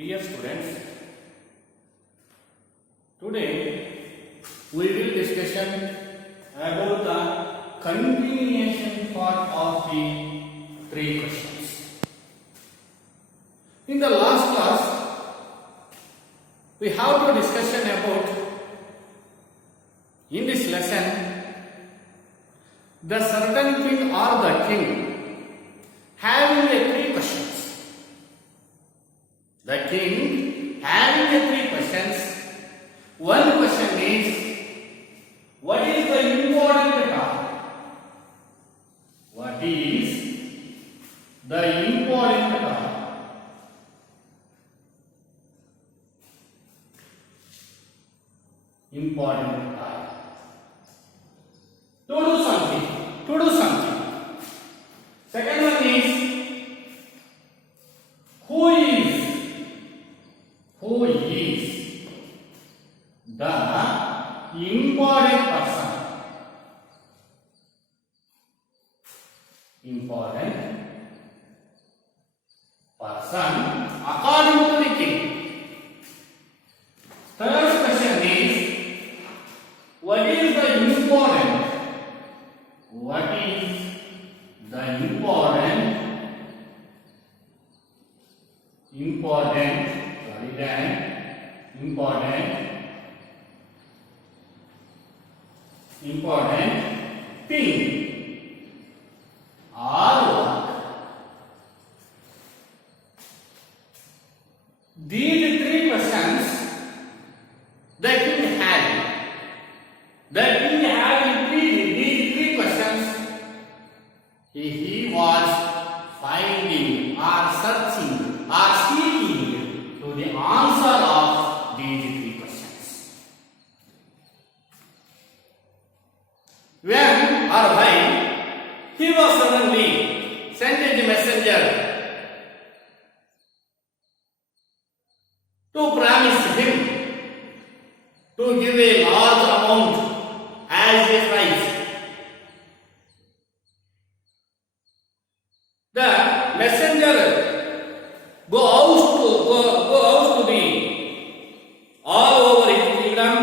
Dear students, today we will discussion about the continuation part of the three questions. In the last class, we have to discussion about in this lesson the certain king or the king having a three questions. The king having the three questions. One question is, what is the important topic? What is the important topic? Important topic. To do something. To do something. Second one is, who is the important person? Important person according to the king. Third question is, what is the important? What is the important? Important thing or work. These three questions the king had. The king had these three questions. He was finding or searching or seeking to the answer of these three questions. When or when he was suddenly sent a messenger to promise him to give a large amount as a prize. The messenger go out to the all over his kingdom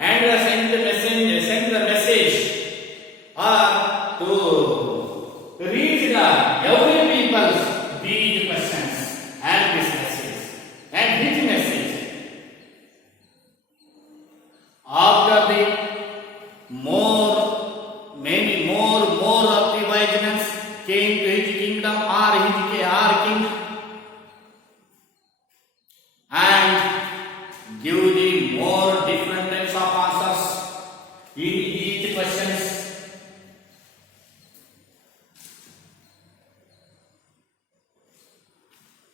and send the message to reach the every people's these questions and this message and his message. After the many more of the wise men came to his kingdom or king and give the more different types of answers in each questions.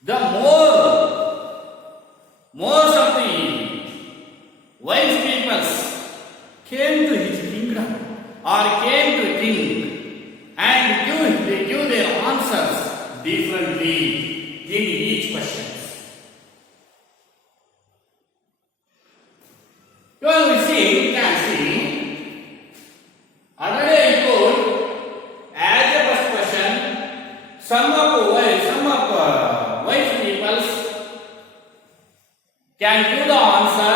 The most of the wise peoples came to his kingdom or came to king and give their answers differently in each question. Well, we can see, already I told as a first question, some of wise peoples can give the answer.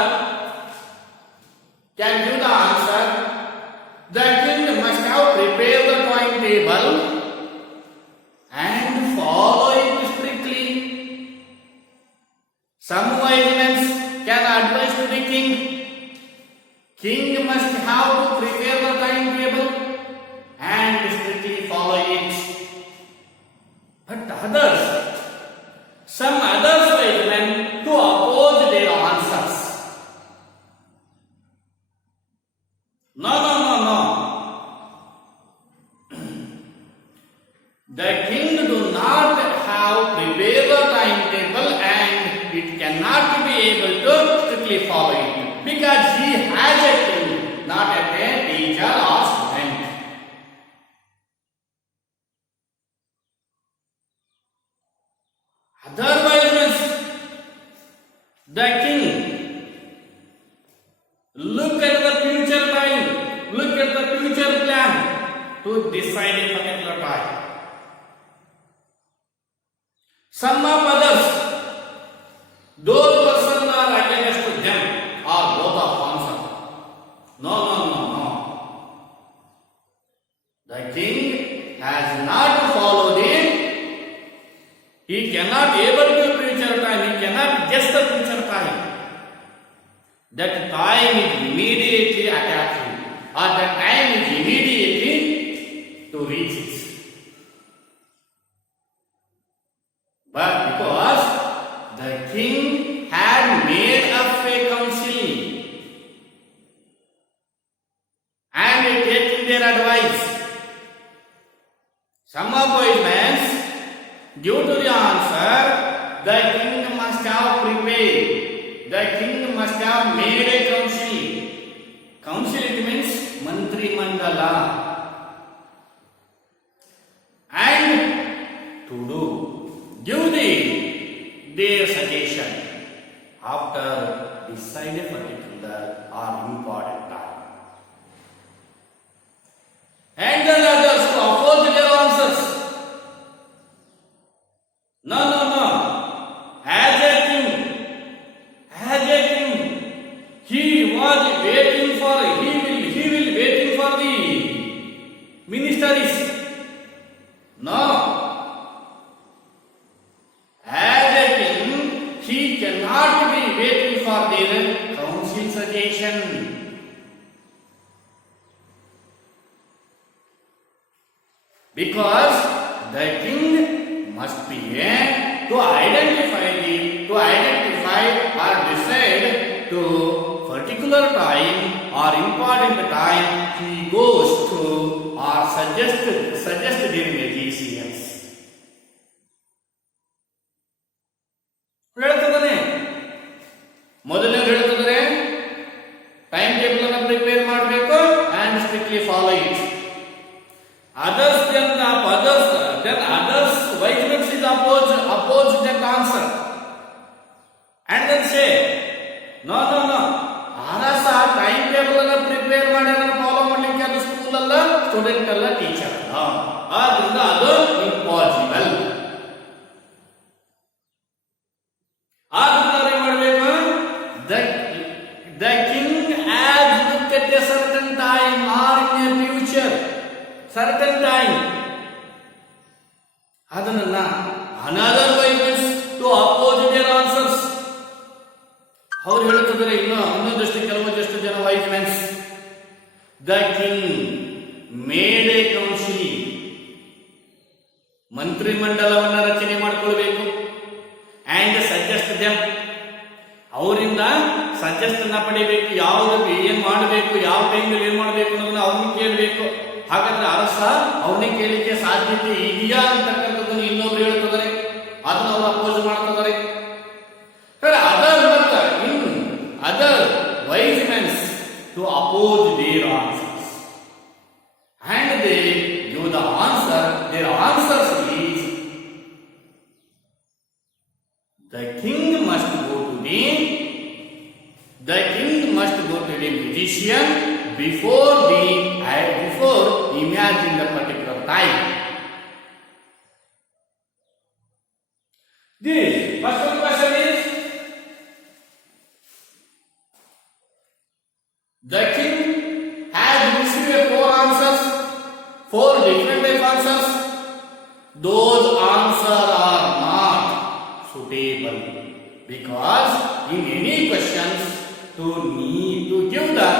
The king must have prepared the timetable and follow it strictly. Some wise men can advise to the king. King must have to prepare the timetable and strictly follow it. But some others wise men to oppose their answers. No. The king do not have prepared the timetable and it cannot be able to strictly follow it because he has a king, not a teacher or student. Otherwise, the king look at the future time, look at the future plan to decide a particular time. Some of others those persons are against them or both of answer. No, no, no, no. The king has not followed it. He cannot able to future time. He cannot guess the future time. That time is immediately attached, or that time is immediately to reach it. But because the king had made up a council and taken their advice, some of wise men, due to the answer, the king must have prepared. The king must have made a council. Council, it means Mantri Mandala. And to do, give their suggestion after decide a particular or important time. And then others to oppose their answers. No, no, no. As a king, he was waiting for, he will waiting for the ministers. No. As a king, he cannot be waiting for their council suggestion. Because the king must be there to identify or decide to particular time or important time he goes to or suggest during the decisions. ಹೇಳ್ತಿದ್ದಾನೆ ಮೊದಲನೇ ಹೇಳ್ತಿದ್ದಾರೆ time table ಅನ್ನು prepare ಮಾಡಬೇಕು and strictly follow it. Others wise men is oppose that answer and then say no, ಅರಸ time table ಅನ್ನು prepare ಮಾಡಿ follow ಮಾಡ್ಲಿಕ್ಕೆ ಅದು ಸ್ಕೂಲ್ ಅಲ್ಲ, ಸ್ಟೂಡೆಂಟ್ ಅಲ್ಲ, ಟೀಚರ್ ಅಲ್ಲ, ಆದ್ರಿಂದ ಅದು ಇಂಪಾಸಿಬಲ್. ಆದ್ರಿಂದ ಏನ್ ಮಾಡಬೇಕು? The king has looked at a certain time or in a future, certain time. ಅದನ್ನ another witness to oppose their answers. ಅವ್ರು ಹೇಳ್ತಿದ್ದಾರೆ ಇನ್ನೊಂದಷ್ಟು ಕೆಲವೊಂದಷ್ಟು ಜನ wise mens. The king made a council, ಮಂತ್ರಿ ಮಂಡಲವನ್ನ ರಚನೆ ಮಾಡಿಕೊಳ್ಬೇಕು and suggest them, ಅವರಿಂದ ಸಜೆಸ್ಟ್ ಅನ್ನ ಪಡಿಬೇಕು. ಯಾವ್ದು ಏನ್ ಮಾಡಬೇಕು, ಯಾವ ಟೈಮಲ್ಲಿ ಏನ್ ಮಾಡಬೇಕು ಅನ್ನೋದನ್ನ ಅವ್ರನ್ನ ಕೇಳಬೇಕು. ಹಾಗಾದ್ರೆ ಅರಸ ಅವನಿಗೆ ಕೇಳಲಿಕ್ಕೆ ಸಾಧ್ಯತೆ ಇದೆಯಾ ಅಂತಕ್ಕಂಥದ್ದನ್ನು ಇನ್ನೊಬ್ರು ಹೇಳ್ತಿದ್ದಾರೆ, ಅದನ್ನ ಅವ್ರು ಅಪೋಸ್ ಮಾಡ್ತಿದ್ದಾರೆ. Other wise men to oppose their answers and they give the answer. Their answers is the king must go to the magician before imagine the particular time. This first question is, the king has received four different answers. Those answers are not suitable because in any questions to give the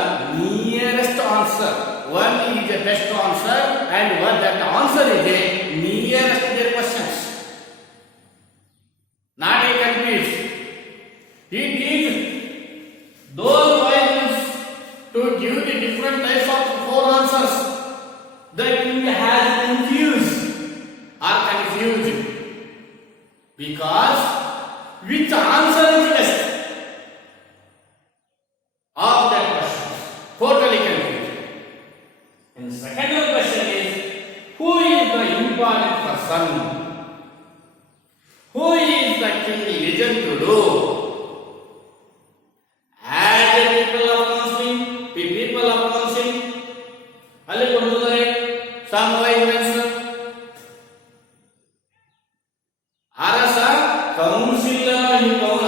nearest answer. One is the best answer and one that answer is the nearest to their questions. Not a confused. It is those wise to give the different types of four answers. The king has confused because which answer is best of that question. Totally confused. And the second question is, who is the important person? Who is the king legend to do? As a people of counseling, ಅಲ್ಲಿ ಕೊಡುತ್ತಾರೆ some wise men. ಅರಸ council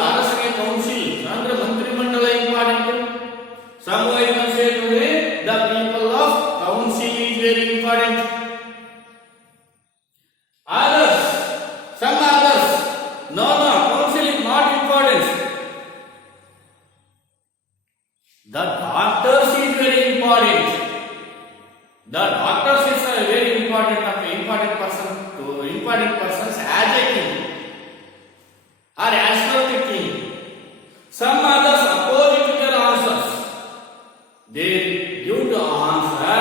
ಅರಸಗೆ important persons as a king or as per the king. Some others opposite to their answers. They give the answer.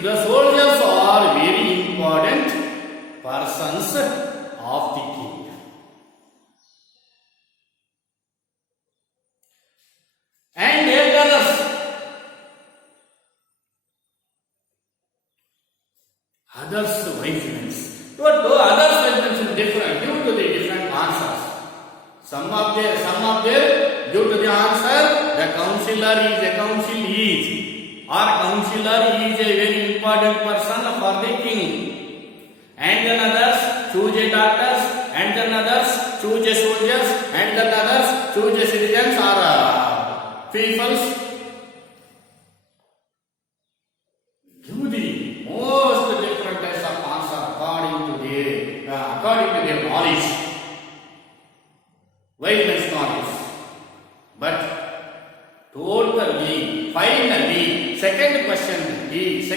The soldiers are very important persons of the king. And eight others. Others wise men. But others wise men are different due to the different answers. Some of them due to the answer, the counselor is a very important person for the king. And then others choose a doctors, and then others choose a soldiers, and then others choose a citizens or peoples. Give the most different types of answer according to their knowledge, wise men's knowledge. But totally, finally, second question is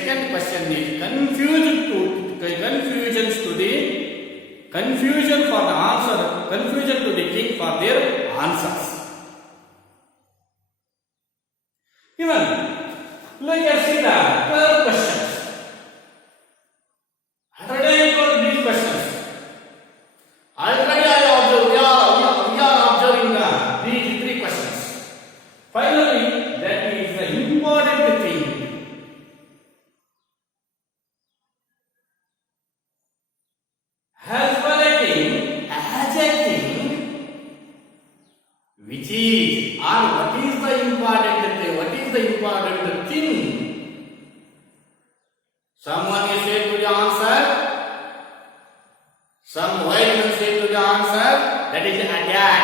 confusion for the answer, confusion to the king for their answers. Even look at see the 12 questions. Already I told these questions. Already we are observing these three questions. Finally, that is the important thing. As a king, which is or what is the important thing? Someone is said to the answer. Some wise men say to the answer. That is attack.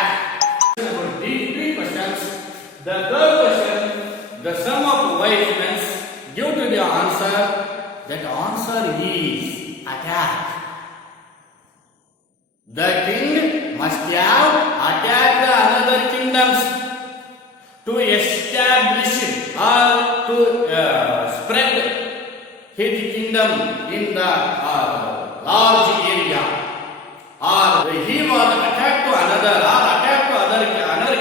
About these three questions. The third question, the sum of wise men give to the answer. That answer is attack. The king must have attacked the another kingdoms to establish or to spread his kingdom in the large area. Or he was attacked to another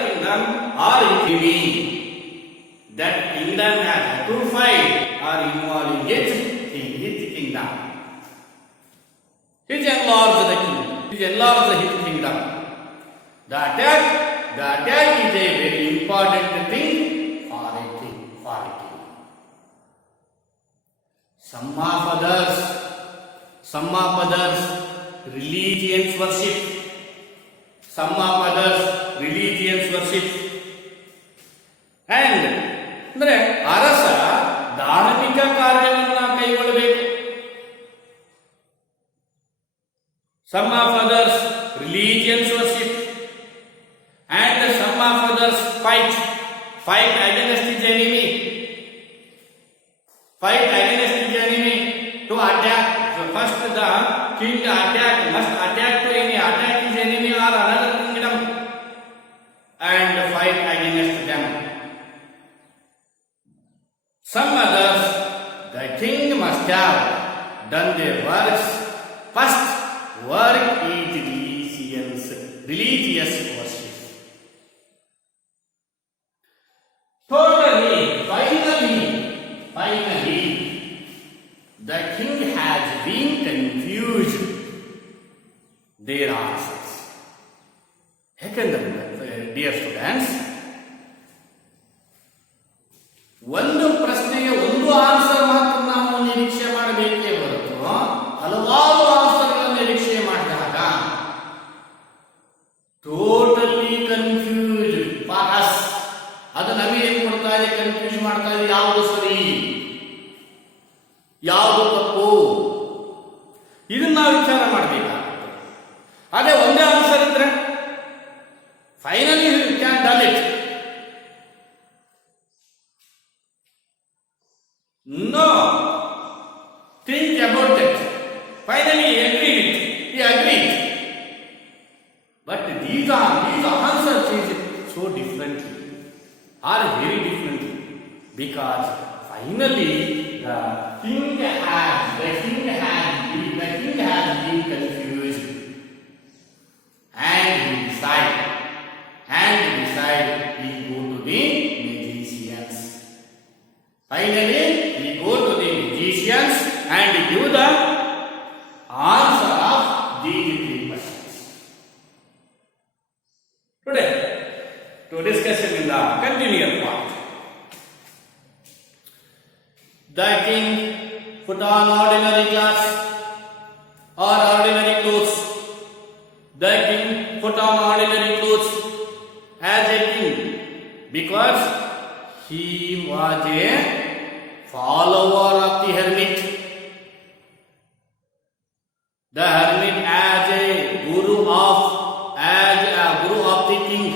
kingdom or enemy. That kingdom has to fight or involve in his kingdom. He enlarged the kingdom. He enlarged his kingdom. The attack is a very important thing for a king. Some of others religions worship. And ಅಂದ್ರೆ ಅರಸ ಧಾರ್ಮಿಕ ಕಾರ್ಯವನ್ನು ಕೈಗೊಳ್ಳಬೇಕು. Some of others religions worship, and some of others fight against his enemy. To attack. So first the king must attack his enemy or another kingdom and fight against them. Some others, the king must have done their works. First work is religious worship. Finally, the king has been confused their answers. Dear students, ಒಂದು ಪ್ರಶ್ನೆಗೆ ಒಂದು answer ಮಾತ್ರ ನಾವು ನಿರೀಕ್ಷೆ ಮಾಡಬೇಕೇ ಹೊರತು ಹಲವಾರು ಆನ್ಸರ್ಗಳನ್ನು ನಿರೀಕ್ಷೆ ಮಾಡಿದಾಗ ಟೋಟಲಿ ಕನ್ಫ್ಯೂಸ್ಡ್ ಫಾರ್ ಅಸ್. ಅದು ನಮಗೆ ಕೊಡ್ತಾ ಇದೆ, ಕನ್ಫ್ಯೂಸ್ ಮಾಡ್ತಾ ಇದೆ, ಯಾವುದು ಸರಿ ಯಾವುದು ತಪ್ಪು, ಇದನ್ನ ನಾವು ವಿಚಾರ ಮಾಡಬೇಕಾಗುತ್ತೆ. ಅದೇ ಒಂದೇ ಆನ್ಸರ್ ಇದ್ರೆ finally you can done it. No, think about it. Finally, he agreed. But these answers is so differently, are very differently, because finally king has been confused, and he decide he go to the magicians. Finally, he go to the magicians and give the answer of these three questions. Today, to discussion in the continuous part. The king put on ordinary clothes or ordinary clothes. The king put on ordinary clothes as a king because he was a follower of the hermit. The hermit as a guru of the king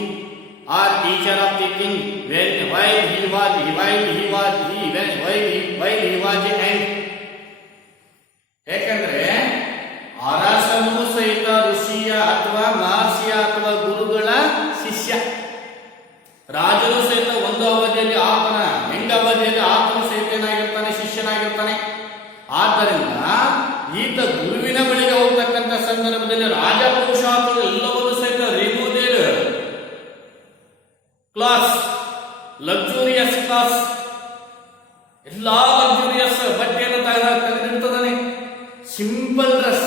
or teacher of the king while he was young. ಯಾಕಂದ್ರೆ ಅರಸನು ಸಹಿತ ಋಷಿಯ ಅಥವಾ ಮಹರ್ಷಿಯ ಅಥವಾ ಗುರುಗಳ ಶಿಷ್ಯ. ರಾಜನು ಸಹಿತ ಒಂದು ಅವಧಿಯಲ್ಲಿ ಆತನ ಸಹಿತ ಏನಾಗಿರ್ತಾನೆ, ಶಿಷ್ಯನಾಗಿರ್ತಾನೆ. ಆದ್ದರಿಂದ ಈತ ಗುರುವಿನ ಬಳಿಗೆ ಹೋಗ್ತಕ್ಕಂಥ ಸಂದರ್ಭದಲ್ಲಿ ರಾಜಪುರುಷಾರ್ಥಗಳು ಎಲ್ಲವನ್ನು ಸಹಿತ ರಿಮೂವ್ ಕ್ಲಾಸ್, ಲಕ್ಸುರಿಯಸ್ ಕ್ಲಾಸ್, ಎಲ್ಲಾ ಲಕ್ಸುರಿಯಸ್ ಬಟ್ಟೆಯನ್ನು ತೆಗೆದಿರ್ತದಾನೆ. Simple dress,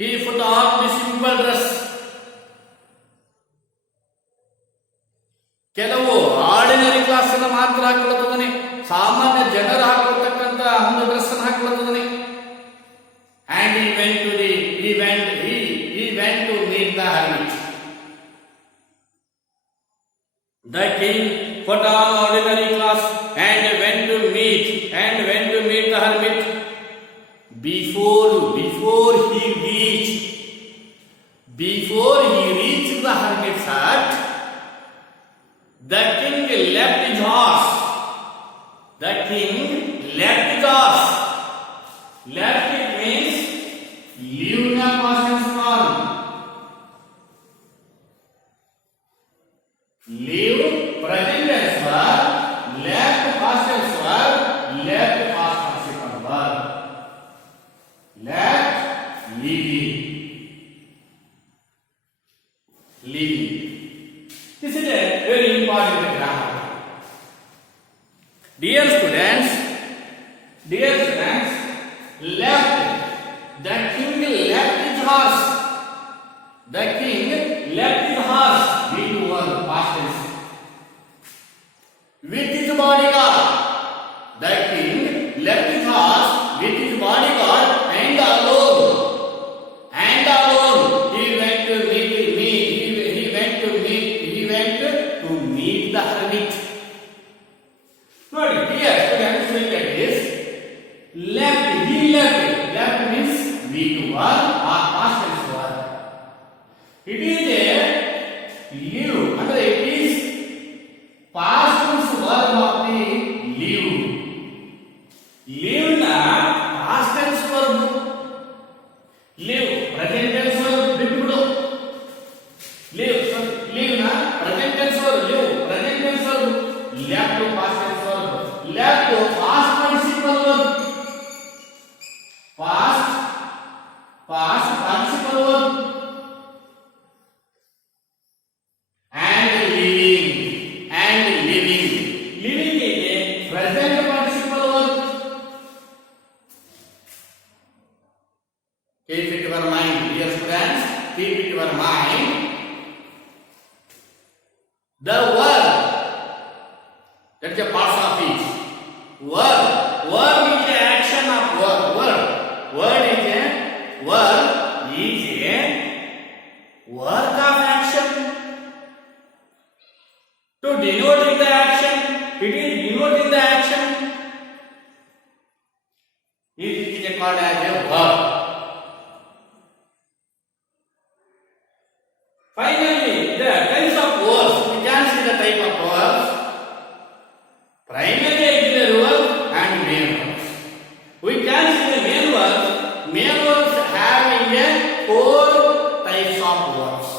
he put on the simple dress. ಕೆಲವು ಆರ್ಡಿನರಿ ಕ್ಲಾಸ್ ಅನ್ನು ಮಾತ್ರ ಹಾಕೊಳ್ಳುತ್ತಾನೆ, ಸಾಮಾನ್ಯ ಜನರು ಹಾಕೊಳ್ಳತಕ್ಕಂತ ಒಂದು ಡ್ರೆಸ್ ಅನ್ನು ಹಾಕೊಳ್ಳುತ್ತಾನೆ. And he went to meet the hermit. The king put on ordinary clothes and went to meet the hermit. Before he reached the hermit's hut, the king left his horse. Left it means leave the past form. Leave present tense verb, left past tense verb, left past participle verb. Left, leaving. This is a very important grammar. Dear students, left. The king left his horse. With one past tense. With his bodyguard. The king left his horse with his bodyguard and alone. He went to meet the hermit. ನೋಡಿ, here students look at this. Left means with one or past tense verb. It is a leave, ಅಂದ್ರೆ it is past tense verb of the leave. Leave na past tense verb. Leave present tense verb ಬಿಟ್ಬಿಡು. Leave na present tense verb. Left to past tense verb. Left to past participle verb. Past participle verb. And living. Living is a present participle verb. Keep it in your mind, dear students. Keep it in your mind. The verb, that's a part of it. Verb is the action of word. Word is a work of action. To denote the action, it is denoting the action. It is called as a verb. Finally, the types of words. We can see the type of words. Primary auxiliary verb and main verbs. We can see the main verbs. Main verbs having a 4 types of verbs.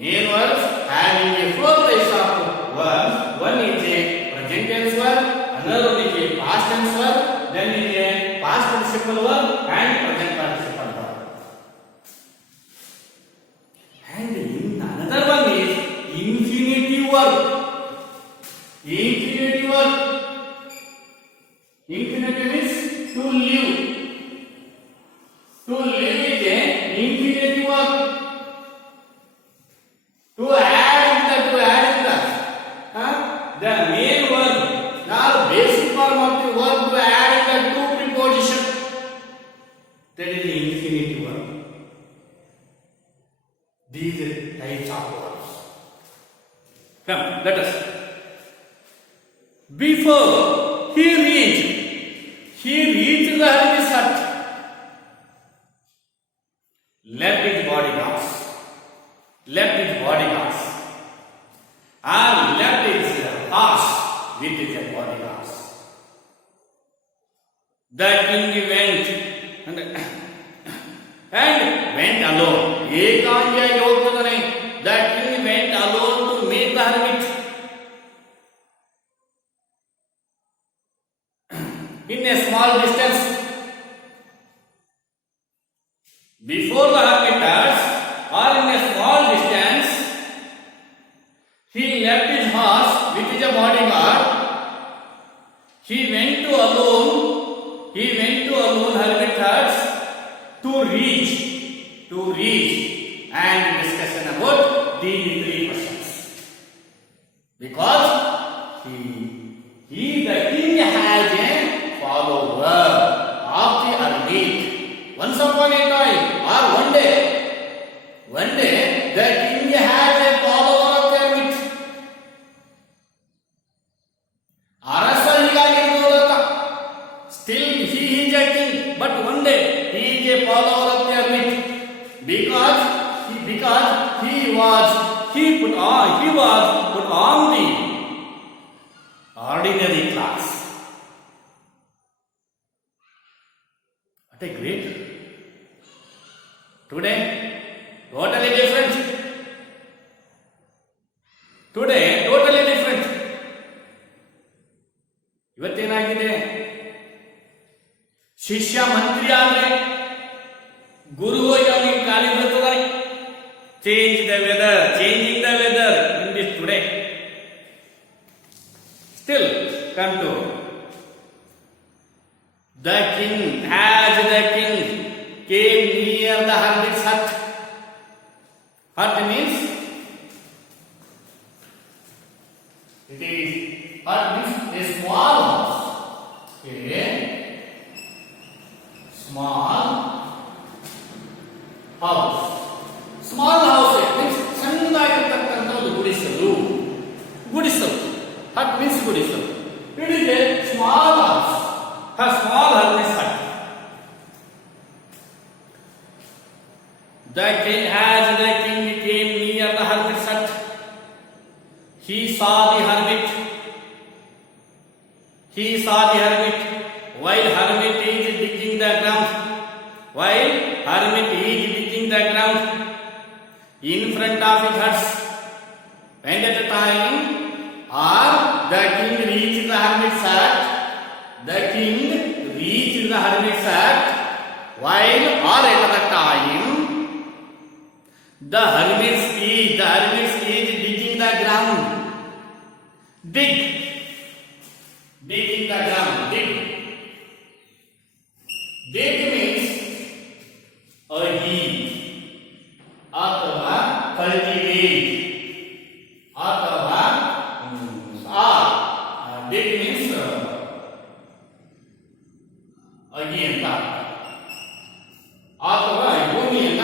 Main verbs having a 4 types of verbs. One is a present tense verb. past tense verb, then is a past participle verb and present participle verb. And in another one is infinitive verb. Infinitive verb. Infinitive is to live. To live is a infinitive verb. To add in the the main verb, now basic form of the verb to add in the two preposition. That is the infinitive verb. These types of verbs. Come, let us. Before he reached the hermit's hut. Left his bodyguards. Left his bodyguards. And left his horse with his bodyguards. The king went and went alone. ಏಕಾಂಗಿಯಾಗಿ ಹೋಗ್ತಾನೆ. The king went alone to meet the hermit. In a small distance. Before the hermitage or in a small distance, he left his horse with his bodyguard. He went to alone hermitage to reach and discussion about these three questions. Because the king has a follower of the hermit. Once upon a time or one day the king has a follower of the hermit. Still he is a king, but one day he is a follower of the hermit because he was put on the ordinary class. What a great! Today, totally different. ಇವತ್ತೇನಾಗಿದೆ? ಶಿಷ್ಯ ಮಂತ್ರಿ ಆದ್ರೆ ಗುರು ಅವನಿಗೆ ಕಾಲಿ ಬರ್ತದಾರೆ. Changing the weather in this today. Still, come to the king came near the hermit's hut. Hut means a small house. Okay. Small house. Small house means ಸಣ್ಣದಾಗಿರತಕ್ಕಂಥ ಒಂದು ಗುಡಿಸಲು. Hut means ಗುಡಿಸಲು. It is a small house. A small hermit's hut. The king came near the hermit's hut. He saw the hermit. While hermit is digging the ground. In front of his hut. And at the time, the king reached the hermit's hut. While or at the time, the hermit is digging the ground. Digging the ground. Dig means a heap. ಅಥವಾ cultivate. ಅಥವಾ dig means ಅಗಿ ಅಂತ. ಅಥವಾ ಭೂಮಿಯನ್ನ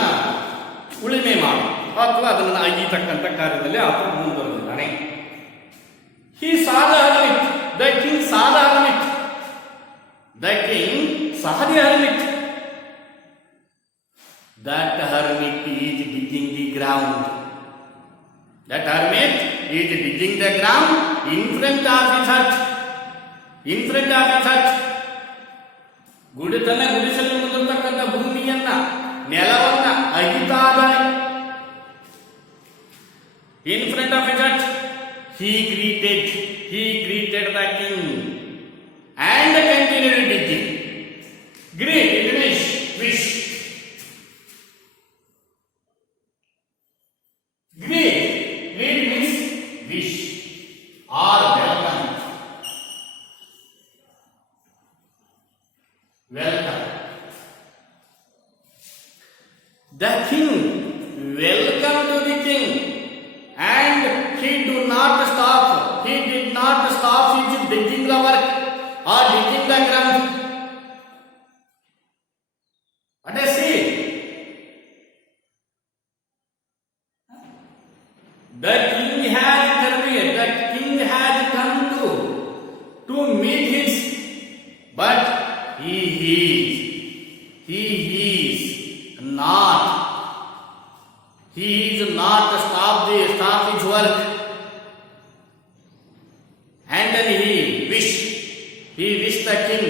ಉಳುಮೆ ಮಾಡಿ ಅಥವಾ ಅದನ್ನು ಅಗಿತಕ್ಕಂಥ ಕಾರ್ಯದಲ್ಲಿ ಆತ ಮುಂದುವರೆದಿದ್ದಾನೆ. He saw the hermit. The king saw the hermit. That hermit is digging the ground. In front of his hut. ಗುಡಿಸಲು ಮುಂದಿರತಕ್ಕಂಥ ಭೂಮಿಯನ್ನ ನೆಲವನ್ನ ಅಗಿತಾ ಇದ್ದಾನೆ. In front of his hut, he greeted the king and welcome. The king, welcome to the king, and he do not stop. He did not stop his digging the work or digging the ground. What I see? The king has come to meet his, but he is not stop his work, and then he wished the king,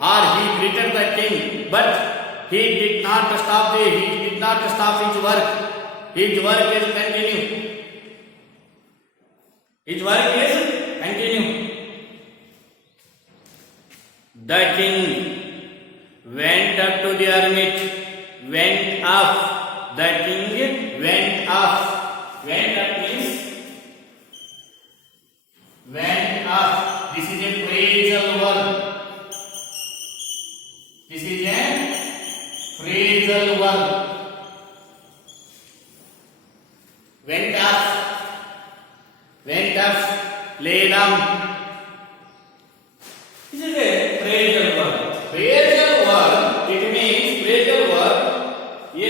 or he greeted the king, but he did not stop his work. His work is continue. His work is continue. The king went up to the hermit. Went up. The king went up. Went up means went up. This is a phrasal verb. This is a phrasal verb. Went up. Went up. Lay down. This is a phrasal verb. Phrasal verb, it means phrasal verb, a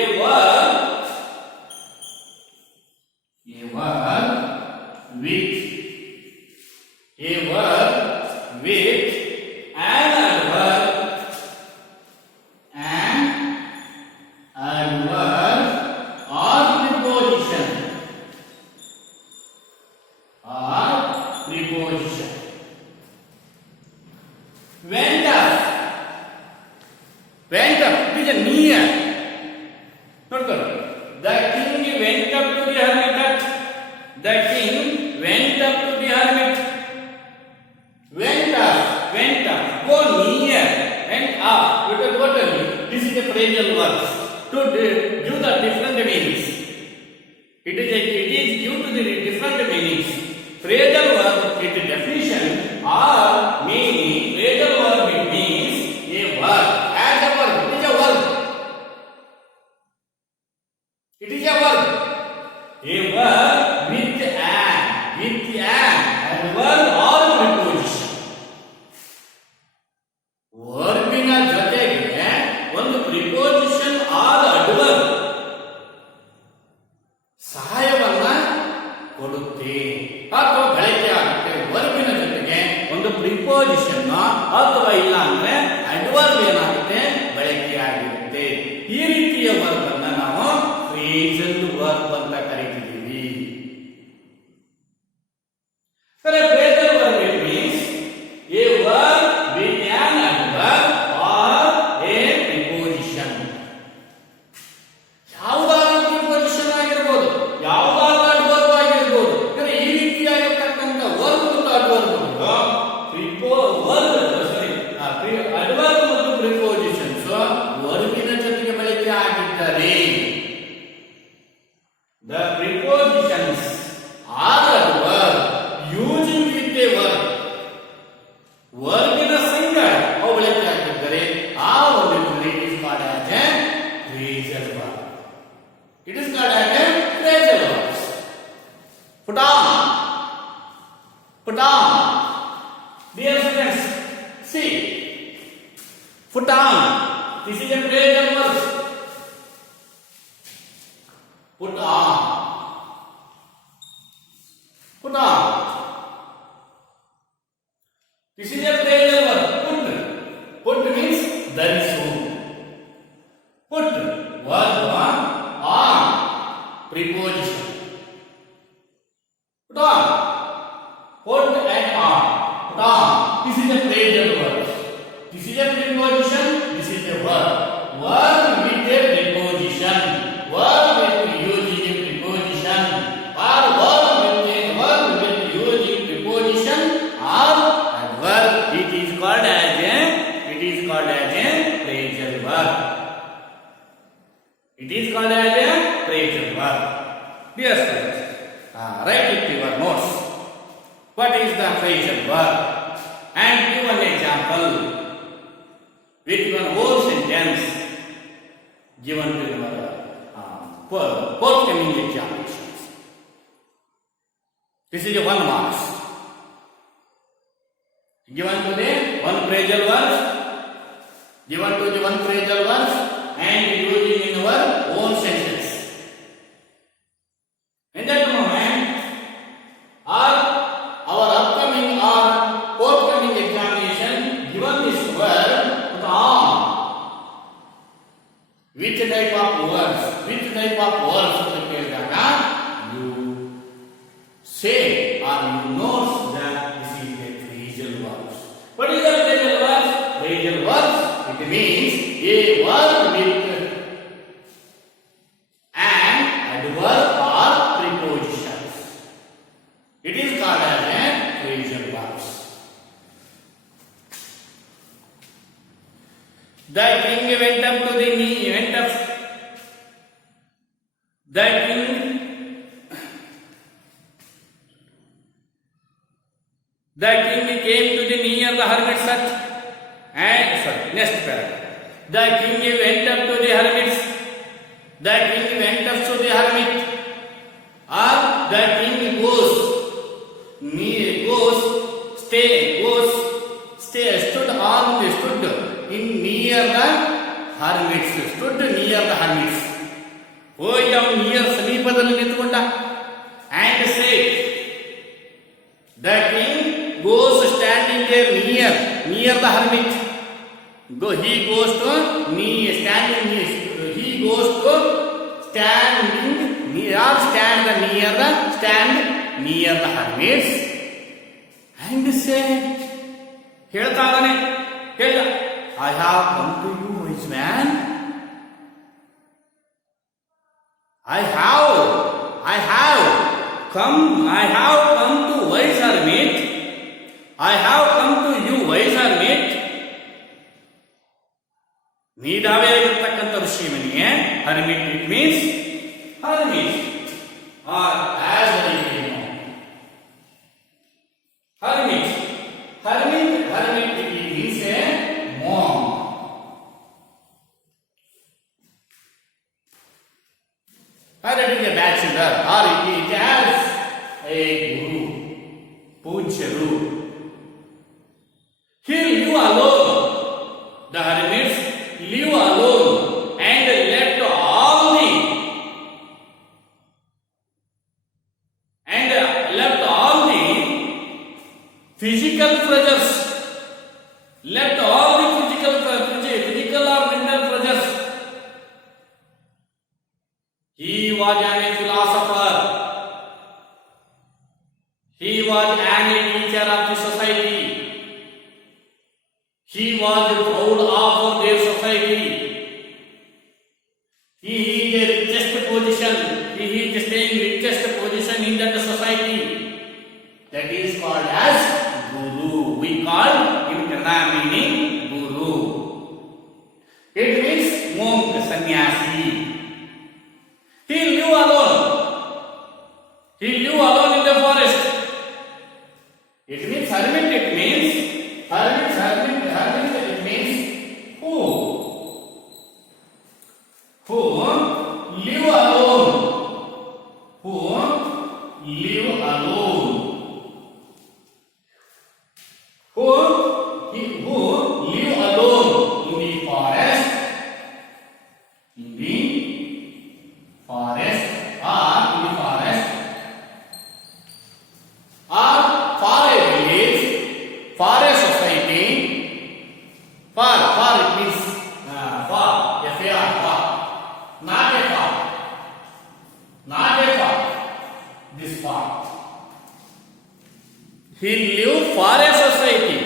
verb with an adverb or preposition. Went up. Went up. It is a near. Not good. The king went up to the hermit. The king went up to the hermit. Went up. Went up. Go near. Went up. This is a phrasal verb. To give the different meanings. It is due to the different meanings. Phrasal verb, its definition or meaning. Phrasal verb, it means a verb. As a verb, it is a verb. It is a verb. A verb with an verb or preposition. ವರ್ಬಿನ ಜೊತೆಗೆ ಒಂದು preposition ಆದ adverb ಸಹಾಯವನ್ನ ಕೊಡುತ್ತೆ ಅಥವಾ ಬಳಕೆ ಆಗುತ್ತೆ. ವರ್ಬಿನ ಜೊತೆಗೆ ಒಂದು preposition ಅಥವಾ ಇಲ್ಲ ಅಂದ್ರೆ ಅಡ್ವರ್ಬ್ ಏನಾಗುತ್ತೆ, ಬಳಕೆ ಆಗಿರುತ್ತೆ. ಈ ರೀತಿಯ ವರ್ಬ್ ಅನ್ನ ನಾವು ಫ್ರೇಸಲ್ ವರ್ಬ್ ಅಂತ ಕರೀತಿದ್ದೀವಿ. Phrasal verb it means a verb with an adverb or a preposition. ಯಾವುದಾದ್ರೂ ಪ್ರಿಪೋಸಿಷನ್ ಆಗಿರಬಹುದು, ಯಾವುದಾದ್ರೂ ಅಡ್ವರ್ಬ್ ಆಗಿರಬಹುದು. ಈ ರೀತಿಯಾಗಿರ್ತಕ್ಕಂಥ ವರ್ಬ್ ಮತ್ತು ಅಡ್ವರ್ಬ್ ಅಡ್ವರ್ಬ್ ಮತ್ತು ಪ್ರಿಪೋಸಿಷನ್ಸ್ ವರ್ಬಿನ ಜೊತೆಗೆ ಬಳಕೆ ಆಗಿದ್ದರೆ the prepositions are adverb using with a verb. ವರ್ಬಿನ ಸಂಘ ಅವು ಬಳಕೆ ಆಗಿದ್ದರೆ ಆ ವರ್ಬಿನಲ್ಲಿ it is called as a phrasal verb. It is called as a phrasal verb. Put on. Put on. Dear students, see. Put on. This is a phrasal verb. Put on. Put on. This is a phrasal verb. Put. Put means ಧರಿಸು. Put verb on preposition. Put on. Put and on. Put on. This is a phrasal verb. This is a preposition. This is a verb. Verb with a preposition. Verb with using a preposition. Or verb with using preposition or adverb. It is called as a phrasal verb. It is called as a phrasal verb. Dear students, write it to your notes. What is the phrasal verb? And give an example with given to your forthcoming examinations. This is a 1 marks. Given to the one phrasal verbs, given to the one phrasal verbs and using in our own sentence. In that moment, our upcoming or forthcoming examination, given this word with on, which type of words you say or you know that this is the phrasal verbs. What is the phrasal verbs? Phrasal verbs, it means a word with an adverb or prepositions. It is called as a phrasal verbs. The king went up to the knee, the king came to the near the hermit's hut and next paragraph. The king went up to the hermit, or the king stood near the hermits. ಹೋಗಿ ಅವನು near ಸಮೀಪದಲ್ಲಿ ನಿಂತುಕೊಂಡ and said, the king goes standing there near the hermit. He goes to stand near the hermits and said, ಹೇಳ್ತಾ ಇದ್ದಾನೆ, I have come to you, wise man. I have come to wise hermit. I have come to you, wise hermit. ನೀಡಾಗಿರ್ತಕ್ಕಂಥ ಋಷಿ ಮನೆಯೇ hermit. It means hermit or as we know hermit. It means a monk. Whether it is a bachelor or it is a guru, Pujyaru. He live alone. The hermits live alone and left all the physical pleasures. Left all the physical or mental pleasures. He was a philosopher. He was a teacher of the society. He was proud of their society. He is the richest position. He is staying richest position in that society. That is called as Guru. We call in Kannada meaning Guru. It means monk, sannyasi. He live alone in the forest. It means hermit. It means who live alone. Who live alone in the forest. Or for a village, for a society, for it means for, F-A-R, for, not a for, this for. He live for a society,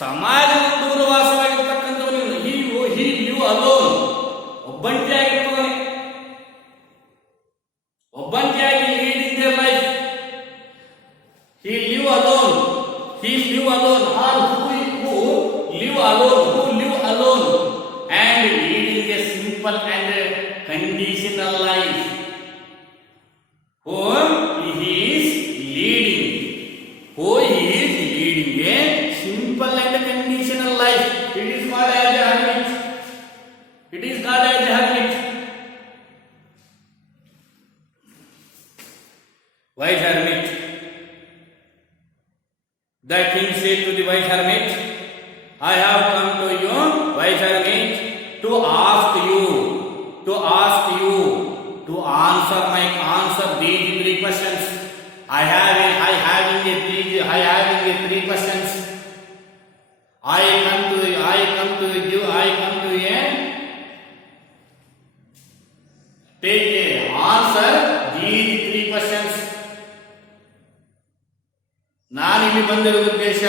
ಸಮಾಜದ ದೂರವಾಸವಾಗಿರ್ತಕ್ಕಂಥವನು. he live alone, ಒಬ್ಬಂಟಿಯಾಗಿ leading their life. He live alone, or who live alone and leading a simple and conditional life. He is leading a simple and conditional life. It is called as a hermit. to the wise hermit. I have come to you, wise hermit, to ask you to answer these three questions. I having three questions. I come to you. Take a answer these three questions. ನಾನು ಇಲ್ಲಿ ಬಂದಿರೋ ಉದ್ದೇಶ,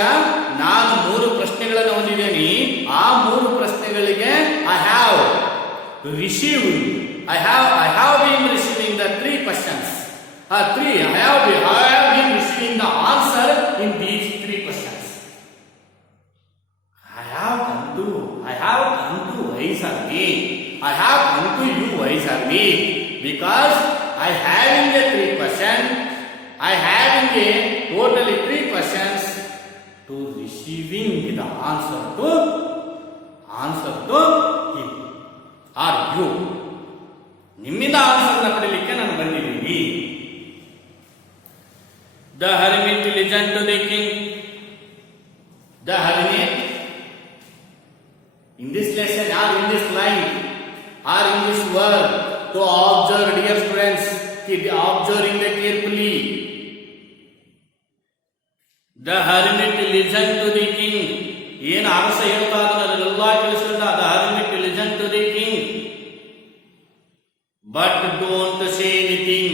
ನಾನು 3 ಪ್ರಶ್ನೆಗಳನ್ನು ಹೊಂದಿದ್ದೇನೆ. ಆ 3 ಪ್ರಶ್ನೆಗಳಿಗೆ I have been receiving the 3 questions. I have been receiving the answer in these 3 questions. I have come to wise hermit. I have come to you, wise hermit, because I having a 3 question. I having a totally 3 questions to receiving the answer to him or you. ನಿಮ್ಮಿಂದ ಆನ್ಸರ್ನ ಪಡೆಯಲಿಕ್ಕೆ ನಾನು ಬಂದಿದ್ದೀನಿ. The hermit listened to the king. The hermit, in this lesson or in this line or in this word, to observe, dear friends, keep observing the carefully. The hermit listened to the king. ಏನು ಅರಸ ಹೇಳ್ತಾ ಅದನ್ನೆಲ್ಲ ಕೇಳಿಸಿಕೊಂಡ. The hermit listened to the king, but don't say anything.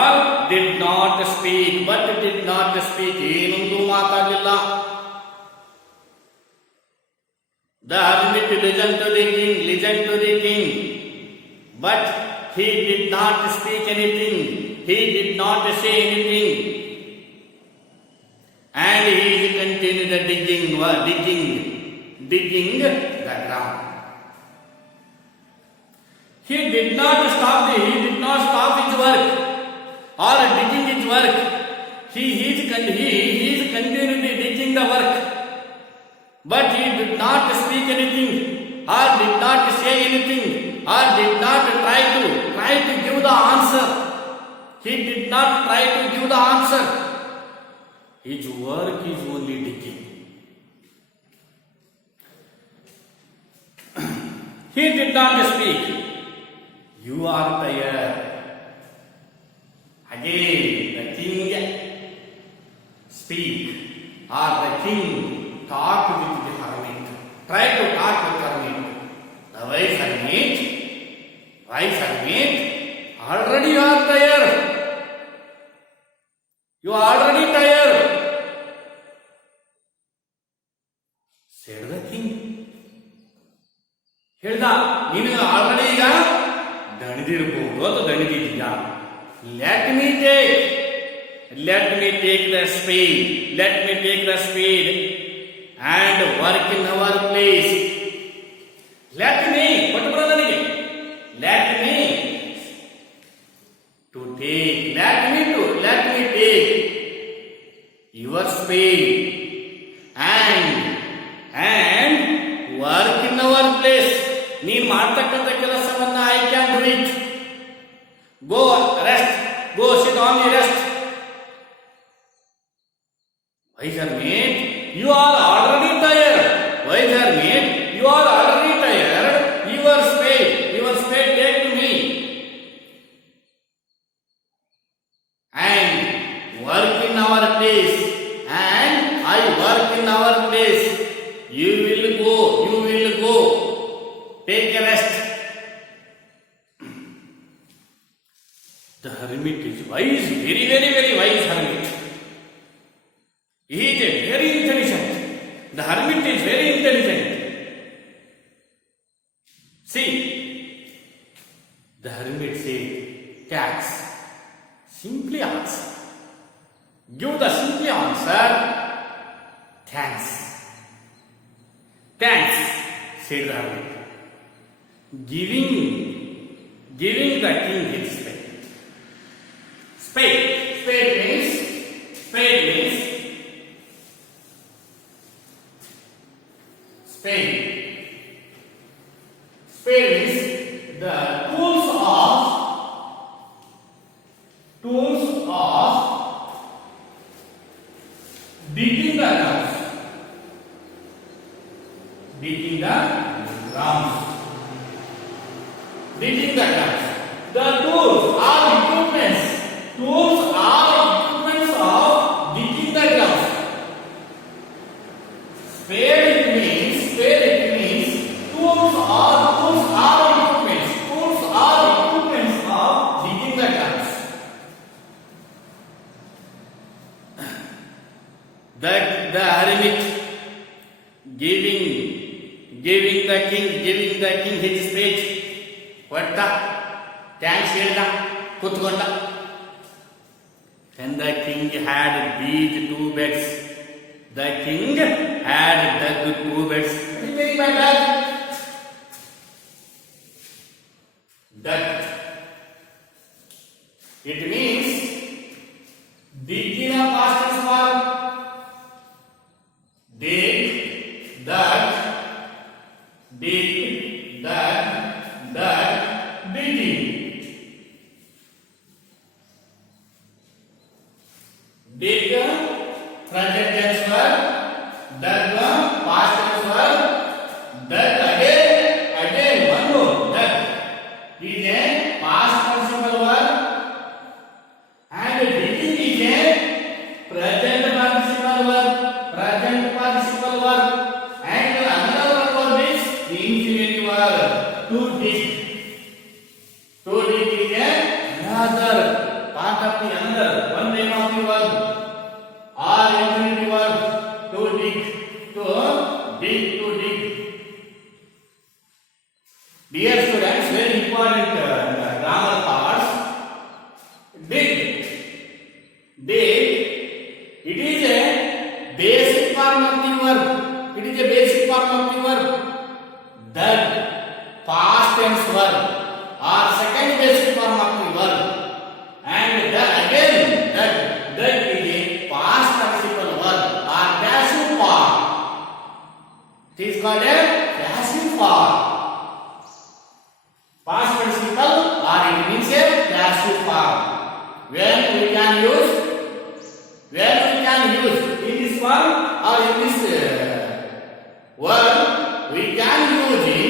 Or did not speak. ಏನೊಂದು ಮಾತಾಡಲಿಲ್ಲ. The hermit listened to the king, but he did not speak anything. He did not say anything. And he continued digging the ground. He did not stop his work or digging his work. He is continually digging the work, but he did not speak anything or did not say anything or did not try to give the answer. He did not try to give the answer. His work is only digging. He did not speak. You are tired. Again, the king speak, or the king talk with the hermit. Try to talk with the hermit. The wise hermit, already you are tired. You are already tired, said the king. ಹೇಳ್ದ, ನೀನು already ಈಗ ದಣಿದಿರಬಹುದು ಅಥವಾ ದಣಿದಿದ್ದೀಯ. Let me take the spade and work in our place. Let me take your spade and work in our place. ನೀನು ಮಾಡ್ತಕ್ಕಂಥ ಕೆಲಸವನ್ನ I can do it. Go sit on the rest. Wise hermit, you are already tired. Wise hermit, you are already tired. Your spade take to me and work in our place, and I work in our place. You will go. Take a rest. The hermit is wise, very, very, very wise hermit. He is very intelligent. The hermit is very intelligent. See, the hermit said, tax. Simply answer. Give the simple answer. Thanks, said the hermit. Giving the king his spade. Spade means the tools of that the hermit giving the king his speech. ಕೊಟ್ಟ, thanks ಹೇಳ್ದ, ಕೂತ್ಕೊಂಡ. When the king had these two beds, the king had dug two beds. What do you mean by that? Dug. It means digging a past tense form. Dig, dug, digging. Dig, present tense verb, dug, past tense verb, dug again, one more, dug is a past participle verb and digging is a present participle verb and another verb is infinitive verb, to dig. To dig is another part of the another, one name of the verb or infinitive verb, to dig. Dear students, very important grammar parts. Dig, it is a basic form of the verb. Dug, past tense verb or second basic form of the verb, and dug is a past participle verb or passive form. It is called a passive form. Past participle or it means a passive form. When we can use in this form or in this word, we can use in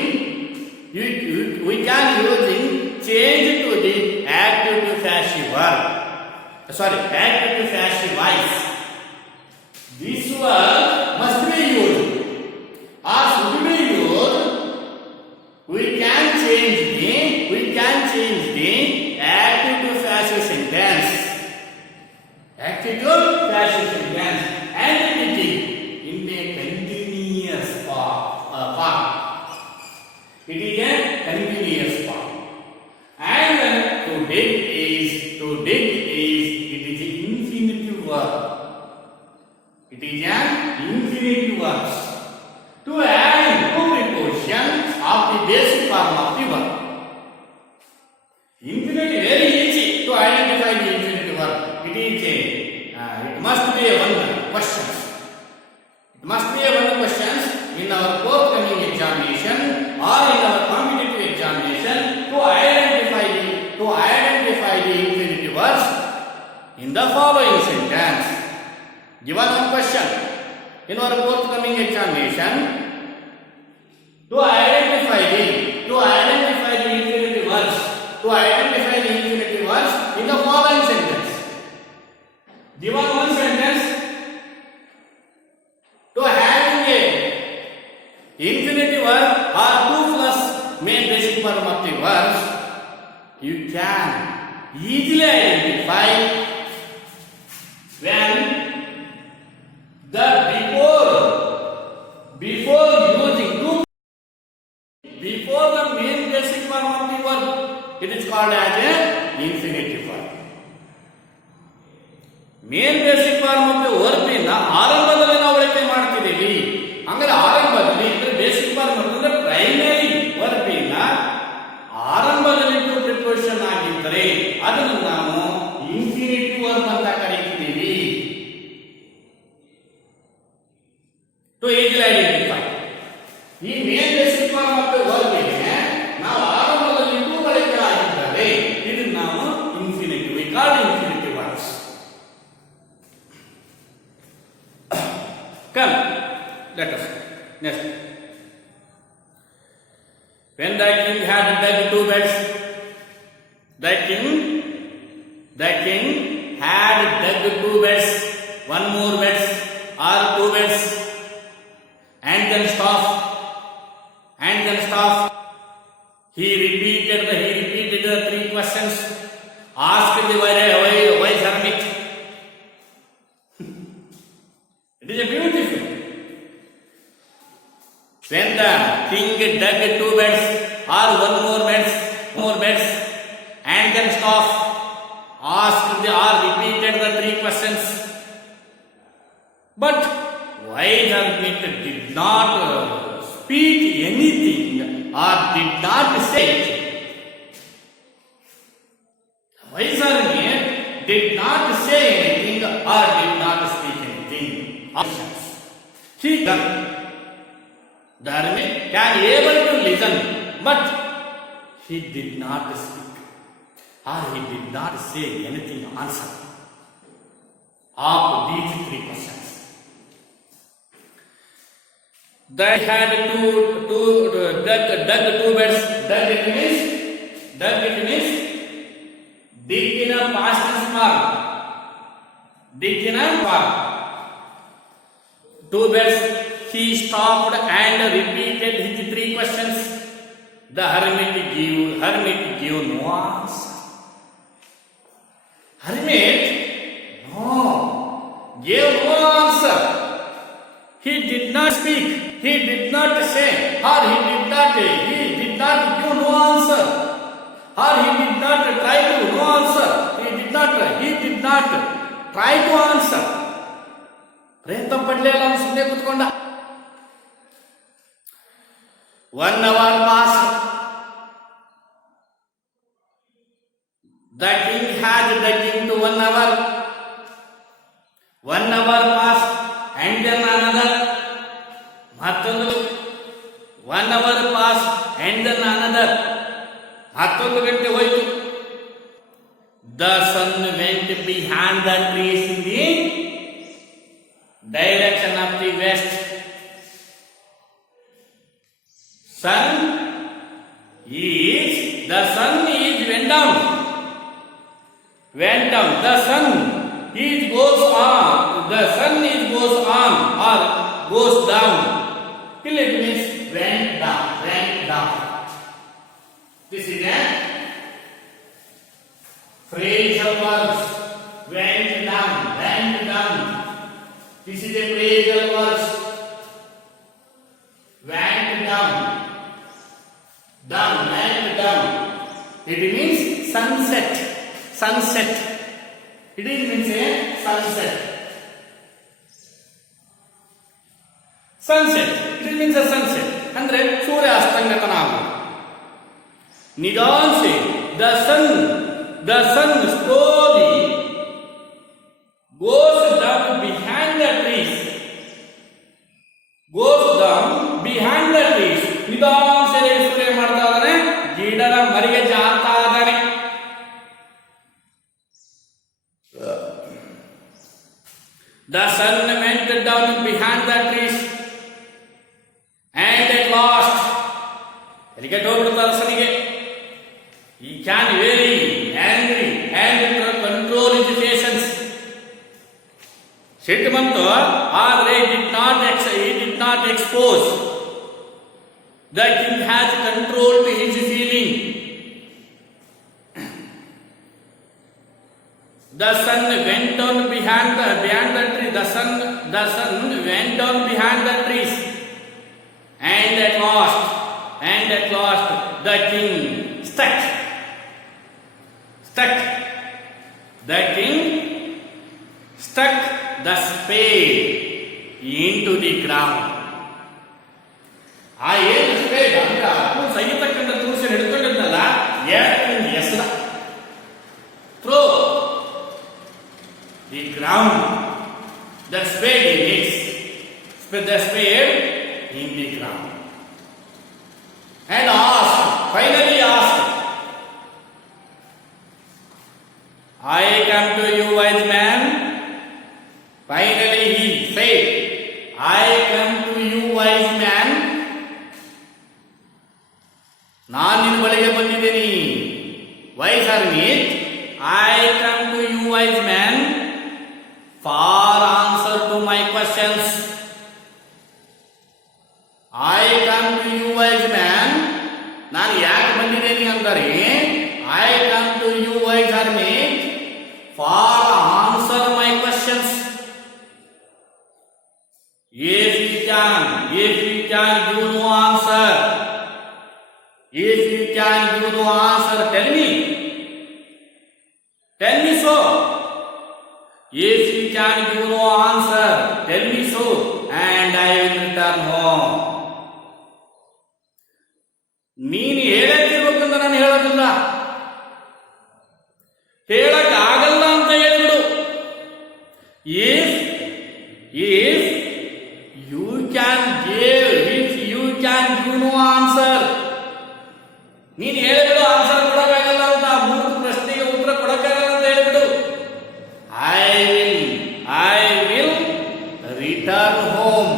change to the active to passive verb. Active to passive voice. This word must be used or should be used. We can change the active to passive sentence. Active to passive sentence and repeating in a continuous form. It is a continuous form. And to dig is it is an infinitive verb. It is an infinitive verb. To add two prepositions of the basic form of the verb. Infinitive, very easy to identify the infinitive verb. It must be a one question. It must be a one question in our forthcoming examination or in our competitive examination to identify the infinitive verbs in the following sentence. Given one question in our forthcoming examination to identify the infinitive verbs in the following sentence. Given one sentence to having a infinitive verb or 2 plus main basic form of the verbs, you can easily identify when the before the main basic form of the verb, it is called as a infinitive verb. Main basic form of the verb ಇನ್ನ ಆರಂಭದಲ್ಲಿ ನಾವು ಬಳಕೆ ಮಾಡ್ತಿದ್ದೀವಿ. ಹಂಗಾರೆ ಆರಂಭದಲ್ಲಿ basic form ಅಂತಂದ್ರೆ primary verb ಇನ್ನ ಆರಂಭದಲ್ಲಿ ಪ್ರಿಪೋಸಿಷನ್ ಆಗಿದ್ದರೆ ಅದನ್ನು ನಾವು ಇನ್ಫಿನಿಟಿವ್ ವರ್ಬ್ ಅಂತ ಕರೀತೀವಿ. ಟು ಈಸಿಲಿ ಐಡೆಂಟಿಫೈ ಈ main basic form of the verb ಗೆ ನಾವು ಆರಂಭದಲ್ಲಿ ಬಳಕೆ ಆಗಿದ್ದರೆ ಇದನ್ನು ನಾವು infinitive infinitive verbs. Come, let us next. When the king had dug 2 beds, the king had dug 2 beds, 1 more beds or 2 beds, and then stop. He repeated the 3 questions asked the wise hermit. It the king dug 2 beds or one more beds, and then stopped, asked or repeated the 3 questions. But wise hermit did not speak anything or did not say it. Wise hermit did not say anything or did not speak anything. He done. The hermit can able to listen, but he did not speak or he did not say anything answer of these 3 questions. They had dug 2 beds. Dug it means dig in a past tense form. Dig in a form. 2 beds. He stopped and repeated his 3 questions. The hermit gave no answer. Hermit gave no answer. He did not speak. He did not say, or he did not give no answer, or he did not try to no answer. He did not try to answer. ಪ್ರಯತ್ನ ಪಡಲಿಲ್ಲ, ಅವನು ಸುಮ್ಮನೆ ಕೂತ್ಕೊಂಡ. 1 hour passed. The king had digging to 1 hour. 1 hour passed, and then another. ಮತ್ತೊಂದು 1 hour passed, and then another. ಮತ್ತೊಂದು ಗಂಟೆ ಹೋಯಿತು. The sun went behind the trees in the direction of the west. The sun went down. The sun goes on. The sun goes on or goes down. Till it means went down. This is a phrasal verbs. Went down. This is a phrasal verbs. Went down. It means sunset. It means a sunset. It means a sunset. ಅಂದ್ರೆ ಸೂರ್ಯ ಅಸ್ತಂಗತನ ಆಗುವುದು. ನಿಧಾನ से the sun slowly goes down behind the trees. ನಿಧಾನ से ಸೂರ್ಯ ಮಾಡ್ತಾ ಇದ್ದಾನೆ, ಗಿಡದ ಮರಿಗೆ ಜಾರ್ತಾ ಇದ್ದಾನೆ. The sun went down behind the trees, and at last, ಎಲ್ಲಿಗೆ ಹೋಗ್ಬಿಡ್ತಾರೆ ಸನಿಗೆ. He can very angry and control his patience. ಸಿಟ್ಟು ಬಂತು, ಆದರೆ he did not expose. The king has controlled his feeling. The sun went down behind the tree. The sun went down behind the trees, and at last, the king stuck. The king stuck the spade into the ground. ಆ ಏನು spade ಅಂದ್ರೆ ಅವನು ಸಹಿತಕ್ಕಂಥ ತುಳಸಿ ಹಿಡ್ಕೊಂಡಿದ್ನಲ್ಲ, ಎಸದ throw the ground. The spade in the ground. And finally asked, I come to you, wise man. Finally he said, I come to you, wise man. ನಾನು ನಿನ್ನ ಬಳಿಗೆ ಬಂದಿದ್ದೀನಿ. Wise hermit, I come to you, wise man, for answer to my questions. I come to you, wise man. ನಾನು ಯಾಕೆ ಬಂದಿದ್ದೀನಿ ಅಂದರೆ, I come to you, wise hermit, for answer my questions. can give no answer. If you can give no answer, tell me. Tell me so. If you can give no answer, tell me so, and I will return home. ನೀನು ಹೇಳಕ್ಕಿರ್ಬೇಕಂತ ನಾನು ಹೇಳೋದಿಲ್ಲ, ಹೇಳಕ್ ಆಗಲ್ಲ ಅಂತ ಹೇಳ್ಬಿಡು. If you can give no answer, ನೀನು ಹೇಳಿಬಿಡು answer ಕೊಡಕ್ಕಾಗಲ್ಲ ಅಂತ, ಮೂರು ಪ್ರಶ್ನೆಗೆ ಉತ್ತರ ಕೊಡಕ್ಕಾಗಲ್ಲ ಅಂತ ಹೇಳ್ಬಿಡು. I will return home.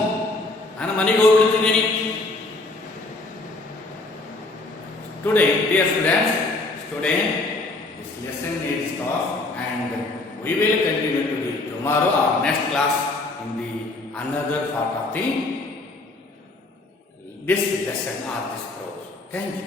ನಾನು ಮನೆಗೆ ಹೋಗ್ಬಿಡ್ತಿದ್ದೀನಿ. Today, dear students, this lesson is stop, and we will continue to the tomorrow or next class in the another part of this lesson or this prose. Thank you.